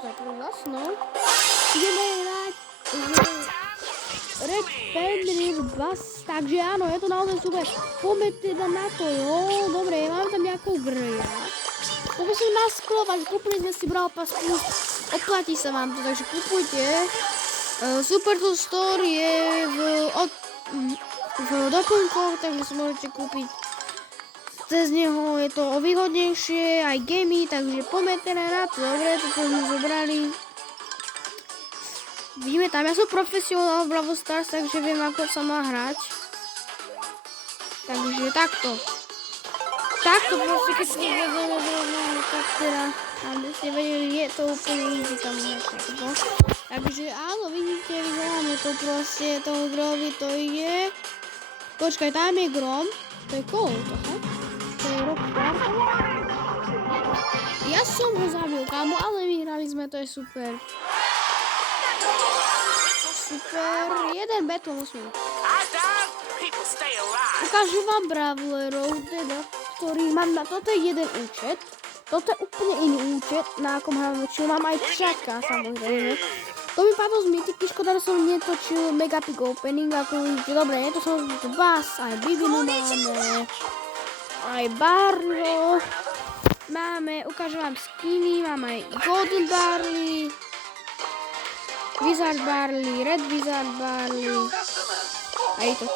to je jasno. Ideme hrať Red Fenrir Bass, takže áno, je to naozaj super. Poďme teda na to, jo, dobre, máme tam nejakou grja. Poďme si nasklovať, kúpili sme si Brawl Pass Plus, oplatí sa vám to, takže kúpujte. Super to store je v doplnkoch, takže si môžete kúpiť. Cez neho je to výhodnejšie, aj gamey, takže poďme teda na to, dobre, toto sme zobrali. Vidíme tam, ja som profesionál v Brawl Stars, takže viem, ako sa má hrať. Takže takto. Takto proste, keď si vedeme zrovna, tak teda, aby ste vedeli, je to úplne easy tam takto. Takže áno, vidíte, vyzeráme to proste, toho Grovi to ide. Počkaj, tam je Grom, to je Colt, aha. To je Rockstar. Ja som ho zabil, kámo, ale vyhrali sme, to je super. Super, jeden battle musím. Ukážem vám brawlerov, teda, ktorý mám na toto je jeden účet. Toto je úplne iný účet, na akom hrám väčšinou. Mám aj Chucka, samozrejme. To mi padlo z mytiky, škoda, že som netočil Megapic Opening, ako vidíte. Dobre, je to som Bass, aj Bibinu máme, aj Barlo. Máme, ukážem vám skiny, mám aj Golden Barley, Wizard Barley, Red Wizard Barley. A je to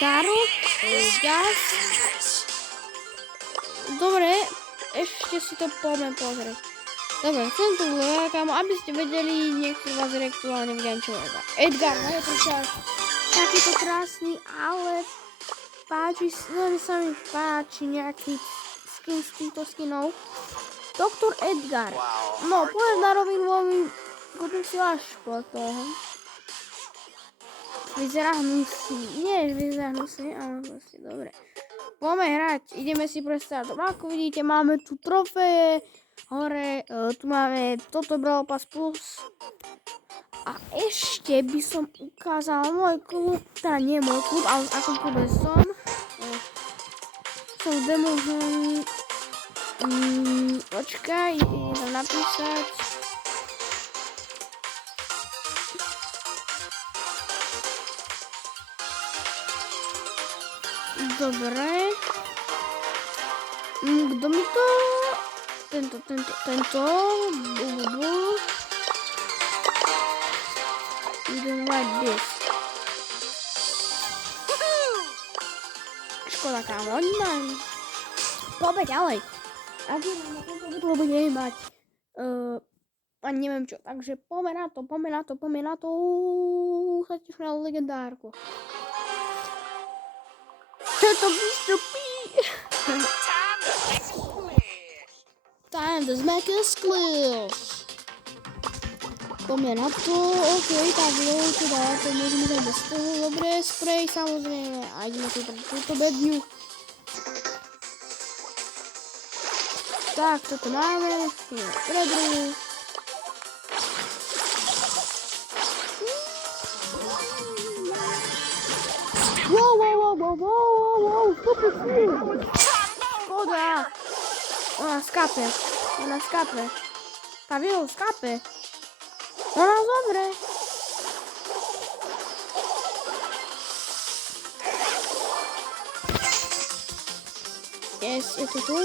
Karo, Gas. Dobre, ešte si to poďme pozrieť. Dobre, chcem tu kámo, aby ste vedeli, niektorý vás reaktuálne neviem čo je. Edgar, je to čas takýto krásny, ale páči, sa mi páči nejaký skin z týchto skinov. Doktor Edgar. No, povedz na rovinu, kúpim si až po toho. Vyzerá hnusný. Nie, vyzerá hnusný, ale proste dobre. Poďme hrať, ideme si prestať. Ako vidíte, máme tu trofeje. Hore, tu máme toto Brawl Pass Plus. A ešte by som ukázal môj klub, teda nie môj klub, ale v akom klube som. Som v demozóni. Počkaj, idem napísať. Dobre. Kto mi to? Tento. Idem like this. Škoda, kámo, oni majú. Poďme ďalej. Ak je na tomto videu budeme mať ani neviem čo, takže poďme na to. Sa teším na legendárku. Čo je to Mr. P? Time to smack a skills. Poďme na to, ok, tak teda to môžeme dať bez toho, dobre, spray samozrejme, a ideme si túto bedňu. Tak, toto máme, ideme predu. Wow, super cool. Škoda. Ona skápe. Tá viu? Skápe. Ona dobre. Yes, je to tu.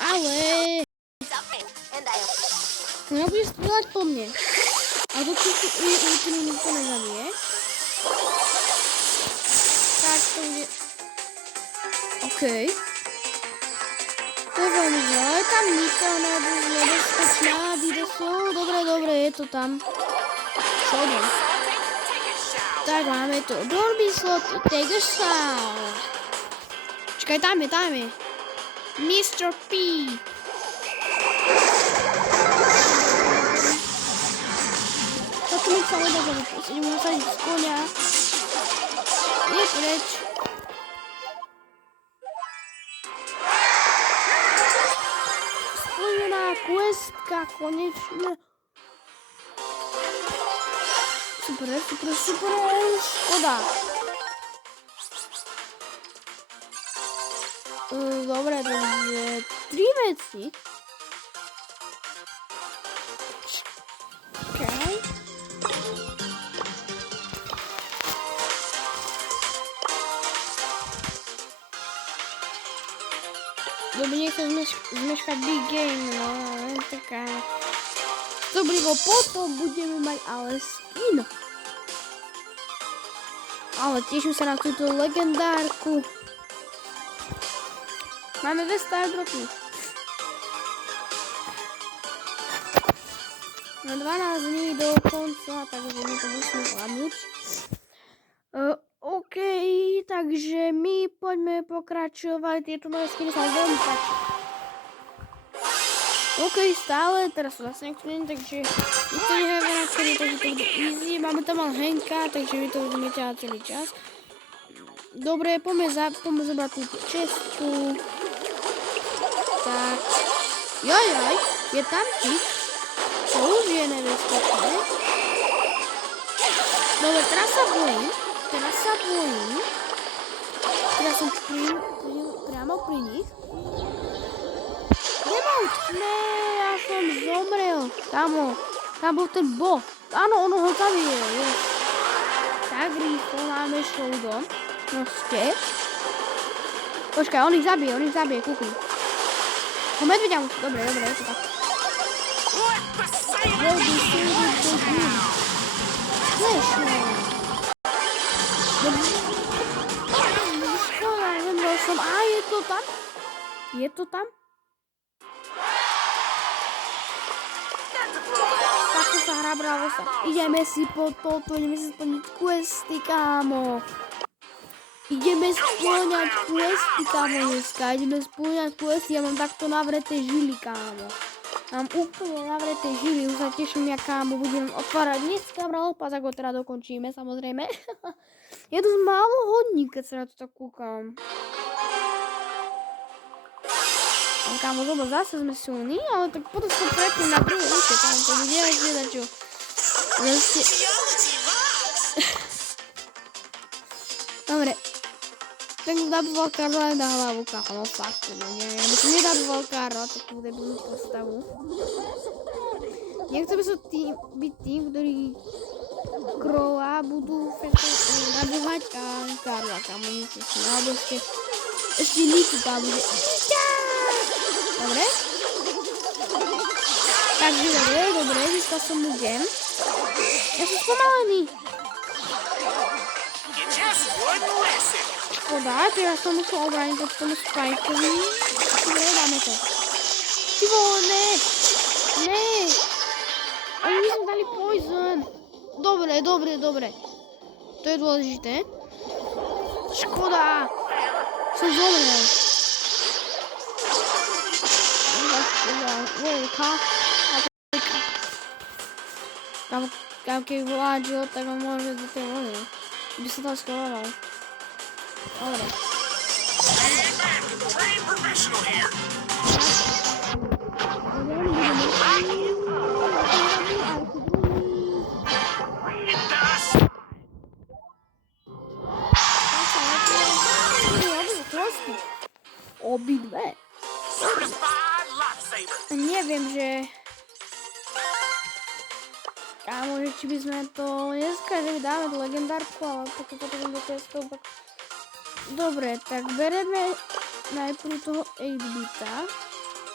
Ale... Ona bude strieľať po mne. A to účinu nikto nezabije. Tak to bude... Okej. To je veľmi zle. Tam nikto nebezpečná. Dobre, je to tam. Šodom. Tak máme to. Don't be slow to take a shower. Čakaj, tam je. Mr. P. Toto mi sa nedá zavypustiť. Idem nasadiť z konia. Je preč. Splnená questka konečne. Super, škoda. Dobre, takže 3 veci. Okay. Dobre, nechcem zmeškať big game, no, len taká. Dobrý, potom budeme mať ale skin. Ale teším sa na túto legendárku. Máme 2 stardropy. Na 12 dní do konca, takže my to musíme zvládnuť. OK, takže my poďme pokračovať. Tieto nové skiny sa veľmi páči. OK, stále, teraz sú zase niektoré, takže my to necháme na ktorý, takže to bude easy. Máme tam mal Henka, takže vy to budeme ťahať celý čas. Dobre, poďme zobrať túto čestku. Tak. Jajaj, je tam tik. To už je nebezpečné. Dobre, teraz sa bojím. Teraz som priamo pri nich. Ne, ja som zomrel. Tam bol ten bo. Áno, ono ho zabije. Tak rýchlo máme showdown. Proste. Počkaj, on ich zabije, kúkuj. Ho medveďa musí, dobre, je to tak. A je to tam? Je to tam? Takto sa hrá, bravo sa. Ideme si po toto, ideme si splniť questy, kámo. Ideme spĺňať questy, kámo, dneska. Ideme spĺňať questy, ja mám takto navreté žily, kámo. Mám úplne navreté žily, už sa teším, ja kámo, budem otvárať dneska, bravo, pas, ako teda dokončíme, samozrejme. Je to málo hodní, keď sa na to tak kúkam. Kámo, dobre, zase sme silní, ale tak potom som predtým na druhý účet, tam to bude vedieť, čo. Dobre. Ten daboval Karla na hlavu, kámo, fakt, no nie, ja by som nedaboval Karla, takú debilnú postavu. Nechcem sa byť tým, ktorí Crowa budú nabúhať a Karla, kámo, nechcem, alebo ešte Liku, kámo, že dobre. Takže dobre, získal som mu gem. Ja som spomalený. Škoda, teraz som musel obrániť od tomu Spikeovi. Dobre, dáme to. Ty vole, ne. Oni mi sme dali poison. Dobre. To je dôležité. Škoda. Som zomrel. Tam keď vládžil, tak on môže do tej vody. By sa to schoval. Dobre. Obidve. Neviem, že... Kámo, že či by sme to dneska, že dáme tú legendárku, ale potom do questov, tak... Dobre, tak bereme najprv toho 8-bita.